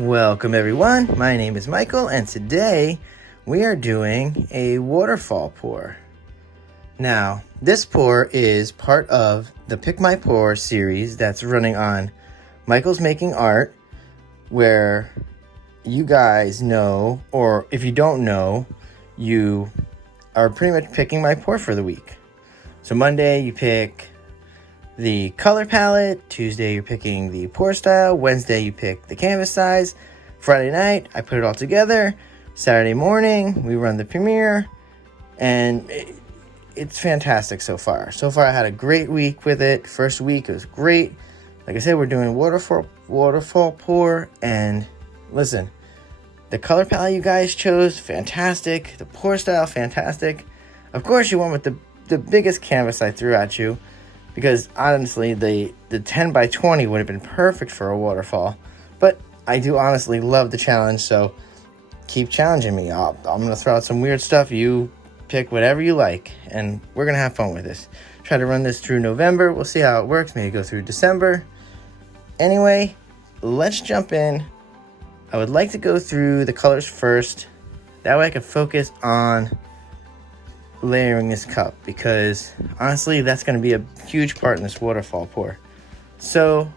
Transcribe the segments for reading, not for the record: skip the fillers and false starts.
Welcome everyone, my name is Michael and today we are doing a waterfall pour. Now, this pour is part of the Pick My Pour series that's running on Michael's Making Art, where you guys know, or if you don't know, you are pretty much picking my pour for the week. So Monday you pick the color palette, Tuesday you're picking the pour style, Wednesday you pick the canvas size, Friday night I put it all together, Saturday morning we run the premiere, and it's fantastic so far. So far I had a great week with it. First week it was great. Like I said, we're doing waterfall pour, and listen, the color palette you guys chose, fantastic. The pour style, fantastic. Of course you went with the biggest canvas I threw at you, because honestly the 10 by 20 would have been perfect for a waterfall. But I do honestly love the challenge, so keep challenging me. I'm gonna throw out some weird stuff. You pick whatever you like and we're gonna have fun with this. Try to run this through November. We'll see how it works. Maybe go through December. Anyway, let's jump in. I would like to go through the colors first. That way I can focus on layering this cup, because honestly that's going to be a huge part in this waterfall pour. So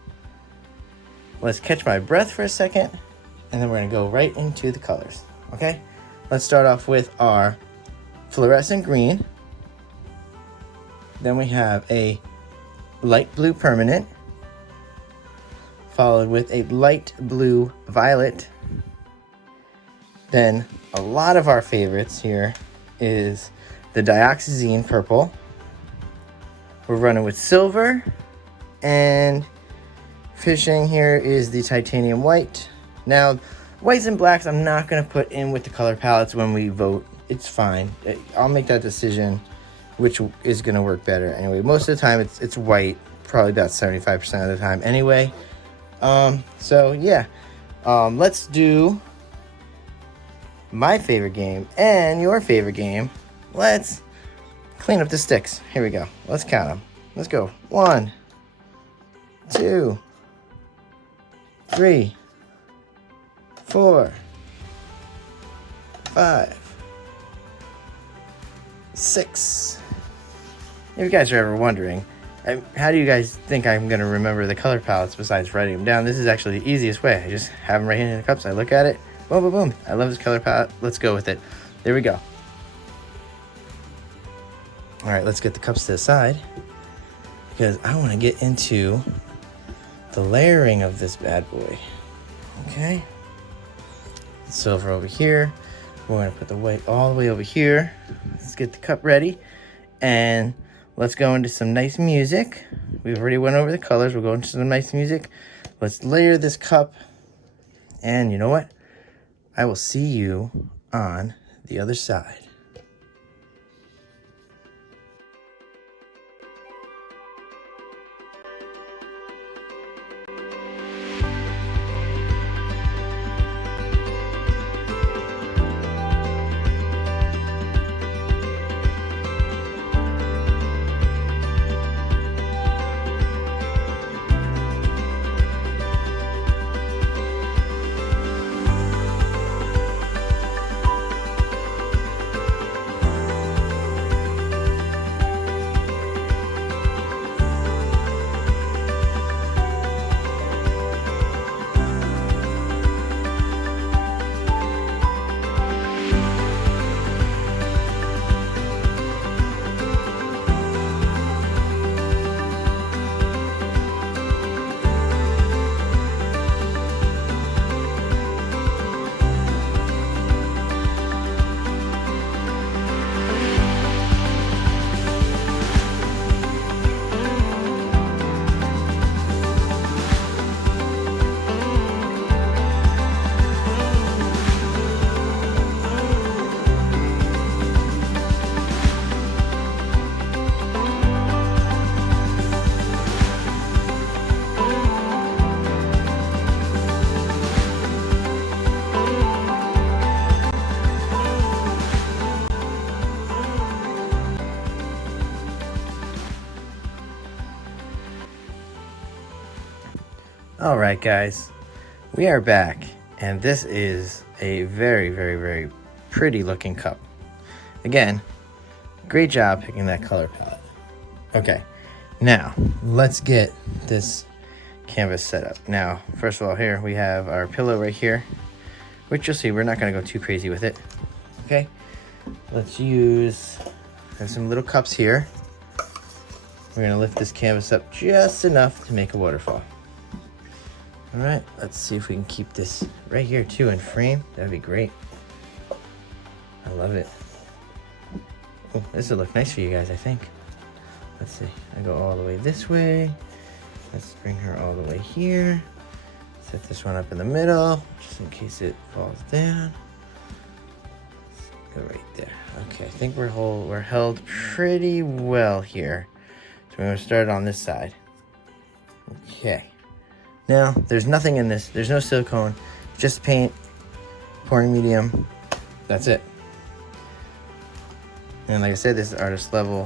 let's catch my breath for a second and then we're going to go right into the colors. Okay, let's start off with our fluorescent green. Then we have a light blue permanent, followed with a light blue violet. Then a lot of our favorites here is the dioxazine purple. We're running with silver, and finishing here is the titanium white. Now, whites and blacks I'm not going to put in with the color palettes when we vote. It's fine. I'll make that decision which is going to work better. Anyway, most of the time it's white, probably about 75% of the time anyway. So yeah, let's do my favorite game and your favorite game. Let's clean up the sticks. Here we go. Let's count them. Let's go. 1, 2, 3, 4, 5, 6. If you guys are ever wondering, how do you guys think I'm going to remember the color palettes besides writing them down? This is actually the easiest way. I just have them right here in the cups. I look at it. Boom, boom, boom. I love this color palette. Let's go with it. There we go. All right, let's get the cups to the side, because I want to get into the layering of this bad boy. Okay. Silver over here. We're going to put the white all the way over here. Let's get the cup ready, and let's go into some nice music. We've already went over the colors. We'll go into some nice music. Let's layer this cup, and you know what? I will see you on the other side. Alright guys, we are back, And this is a very, very, very pretty looking cup. Again, great job picking that color palette. Okay, now let's get this canvas set up. Now, first of all, here we have our pillow right here, which you'll see we're not going to go too crazy with it. Okay, let's use some little cups here. We're going to lift this canvas up just enough to make a waterfall. All right, let's see if we can keep this right here too in frame. That'd be great. I love it. Oh, this would look nice for you guys, I think. Let's see, I go all the way this way. Let's bring her all the way here. Set this one up in the middle, just in case it falls down. Let's go right there. Okay, I think we're held pretty well here. So we're gonna start on this side. Okay. Now, there's nothing in this. There's no silicone, just paint, pouring medium. That's it. And like I said, this is artist level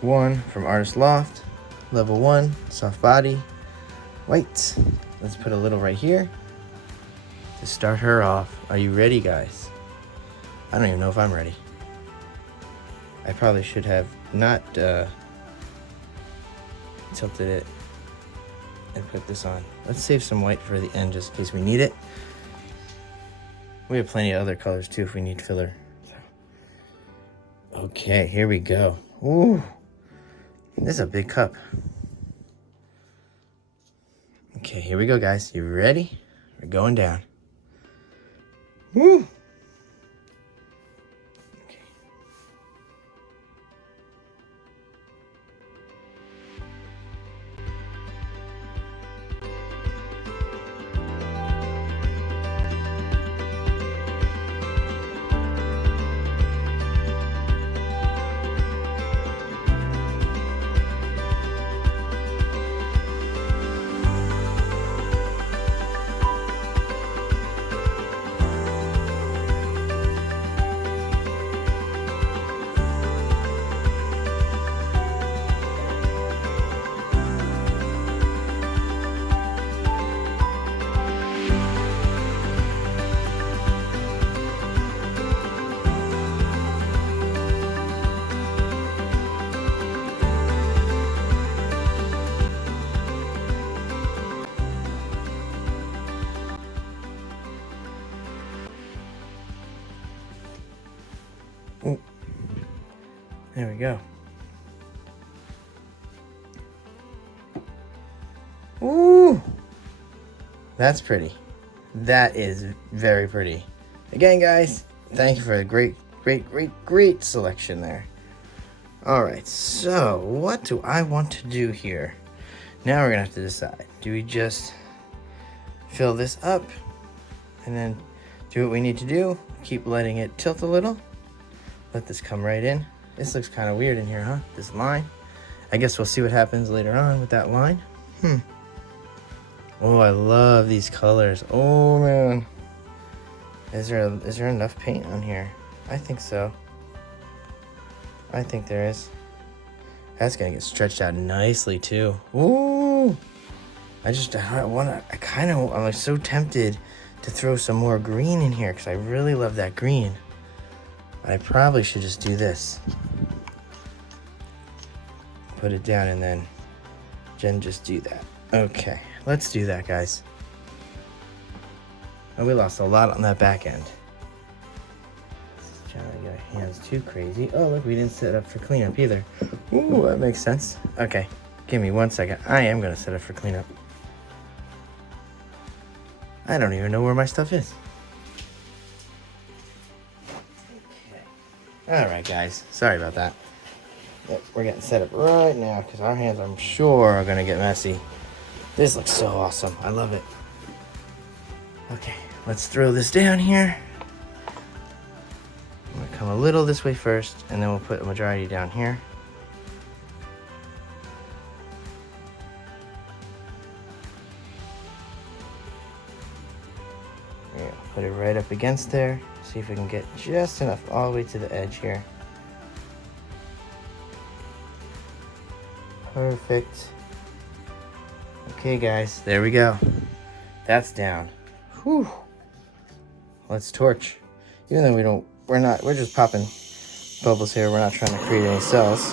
1 from Artist Loft. Level 1, soft body, white. Let's put a little right here to start her off. Are you ready, guys? I don't even know if I'm ready. I probably should have not tilted it and put this on. Let's save some white for the end just in case we need it. We have plenty of other colors too if we need filler. Okay, here we go. Ooh, this is a big cup. Okay, here we go, guys. You ready? We're going down. Woo! Ooh. There we go. Ooh, that's pretty. That is very pretty. Again, guys, thank you for a great selection there. All right, so what do I want to do here? Now we're gonna have to decide. Do we just fill this up and then do what we need to do? Keep letting it tilt a little. Let this come right in. This looks kind of weird in here, huh? This line. I guess we'll see what happens later on with that line. Oh, I love these colors. Oh man. Is there enough paint on here? I think so. I think there is. That's gonna get stretched out nicely too. Ooh. I'm like so tempted to throw some more green in here because I really love that green. I probably should just do this. Put it down and then just do that. Okay, let's do that, guys. Oh, we lost a lot on that back end. Just trying to get our hands too crazy. Oh, look, we didn't set up for cleanup either. Ooh, that makes sense. Okay, give me 1 second. I am gonna set up for cleanup. I don't even know where my stuff is. Alright guys, sorry about that. Yep, we're getting set up right now because our hands, I'm sure, are going to get messy. This looks so awesome. I love it. Okay, let's throw this down here. I'm going to come a little this way first, and then we'll put a majority down here. Yeah, put it right up against there. See if we can get just enough all the way to the edge here. Perfect. Okay guys, there we go. That's down. Whew. Let's torch. Even though we're just popping bubbles here. We're not trying to create any cells.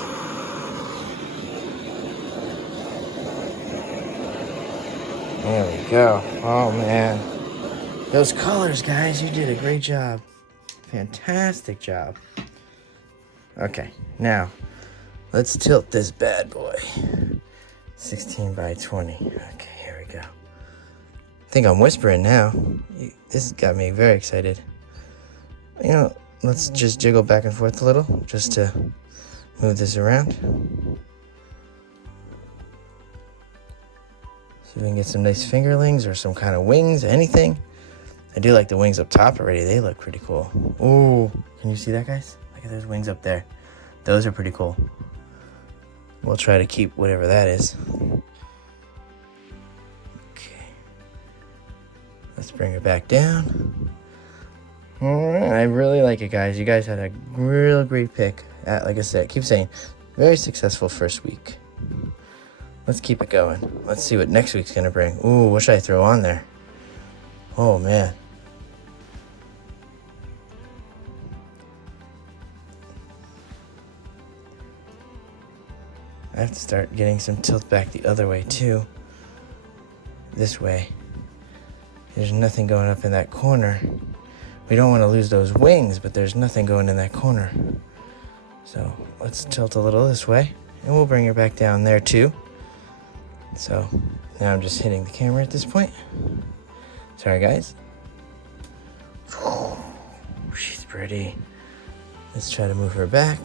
There we go. Oh man. Those colors, guys, you did a great job. Fantastic job. Okay, now let's tilt this bad boy. 16 by 20. Okay, here we go. I think I'm whispering now. This has got me very excited. You know, let's just jiggle back and forth a little just to move this around. See if we can get some nice fingerlings or some kind of wings, anything. I do like the wings up top already. They look pretty cool. Ooh, can you see that, guys? Look at those wings up there. Those are pretty cool. We'll try to keep whatever that is. Okay. Let's bring it back down. All right, I really like it, guys. You guys had a real great pick. Like I said, keep saying, very successful first week. Let's keep it going. Let's see what next week's gonna bring. Ooh, what should I throw on there? Oh man. I have to start getting some tilt back the other way too. This way. There's nothing going up in that corner. We don't want to lose those wings, but there's nothing going in that corner. So let's tilt a little this way, and we'll bring her back down there too. So now I'm just hitting the camera at this point. Sorry, guys. She's pretty. Let's try to move her back.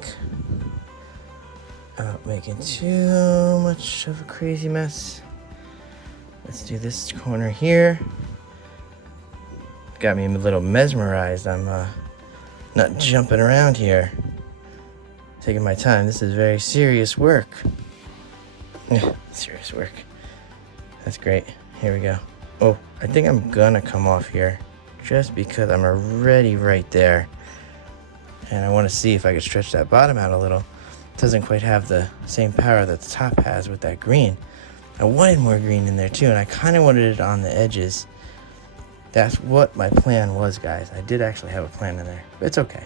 Not making too much of a crazy mess. Let's do this corner here. Got me a little mesmerized. I'm not jumping around here. Taking my time. This is very serious work. Serious work. That's great. Here we go. Oh, I think I'm gonna come off here just because I'm already right there. And I want to see if I can stretch that bottom out a little. It doesn't quite have the same power that the top has with that green. I wanted more green in there too, and I kind of wanted it on the edges. That's what my plan was, guys. I did actually have a plan in there, but it's okay.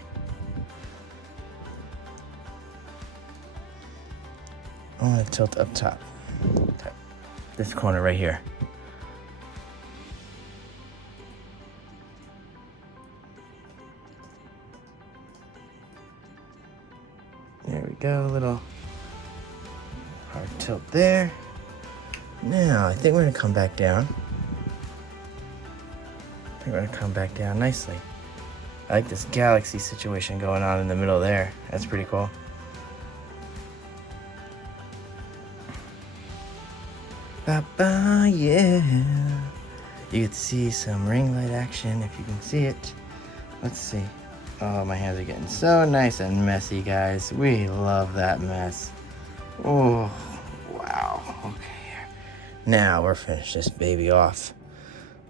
I want to tilt up top. Okay. This corner right here. There we go, a little hard tilt there. Now, I think we're gonna come back down. I think we're gonna come back down nicely. I like this galaxy situation going on in the middle there. That's pretty cool. Ba-ba, yeah. You get to see some ring light action if you can see it. Let's see. Oh, my hands are getting so nice and messy, guys. We love that mess. Oh, wow. Okay. Now we're finished this baby off.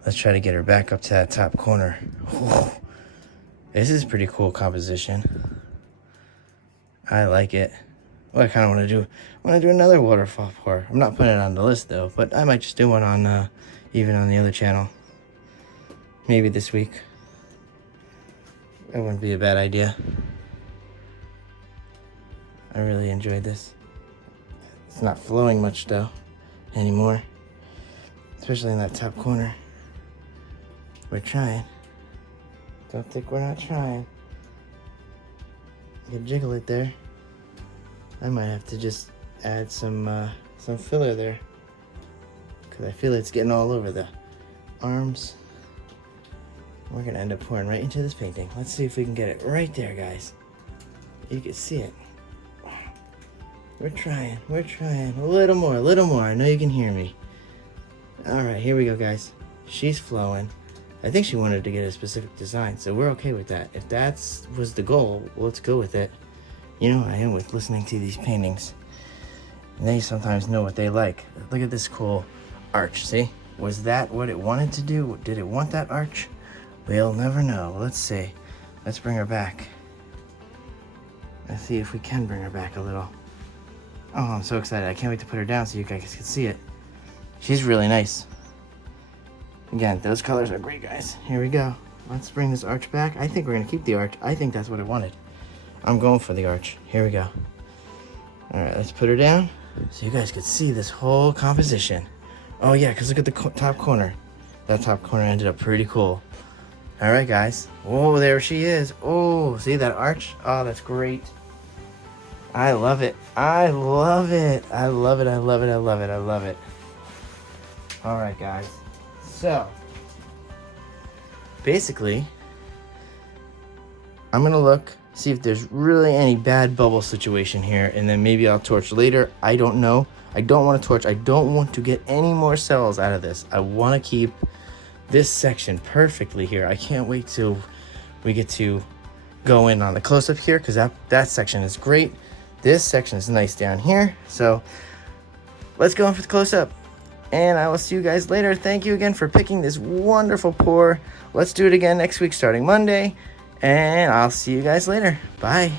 Let's try to get her back up to that top corner. Oh, this is pretty cool composition. I like it. What I kind of want to do, I want to do another waterfall pour. I'm not putting it on the list though, but I might just do one on, even on the other channel. Maybe this week. That wouldn't be a bad idea. I really enjoyed this. It's not flowing much though, anymore. Especially in that top corner. We're trying. Don't think we're not trying. You can jiggle it there. I might have to just add some filler there, because I feel it's getting all over the arms. We're gonna end up pouring right into this painting. Let's see if we can get it right there, guys. You can see it. We're trying, a little more, I know you can hear me. All right, here we go, guys. She's flowing. I think she wanted to get a specific design, so we're okay with that. If that was the goal, let's go with it. You know how I am with listening to these paintings. And they sometimes know what they like. Look at this cool arch, see? Was that what it wanted to do? Did it want that arch? We'll never know. Let's see. Let's bring her back. Let's see if we can bring her back a little. Oh, I'm so excited. I can't wait to put her down so you guys can see it. She's really nice. Again, those colors are great, guys. Here we go. Let's bring this arch back. I think we're gonna keep the arch. I think that's what I wanted. I'm going for the arch. Here we go. All right, let's put her down so you guys can see this whole composition. Oh yeah, because look at the top corner. That top corner ended up pretty cool. All right, guys. Oh, there she is. Oh, see that arch? Oh, that's great. I love it. I love it. I love it. I love it. I love it. I love it. All right, guys. So, basically, I'm going to look, see if there's really any bad bubble situation here, and then maybe I'll torch later. I don't know. I don't want to torch. I don't want to get any more cells out of this. I want to keep this section perfectly here. I can't wait till we get to go in on the close-up here, because that section is great. This section is nice down here. So let's go in for the close-up, and I will see you guys later. Thank you again for picking this wonderful pour. Let's do it again next week starting Monday, and I'll see you guys later. Bye.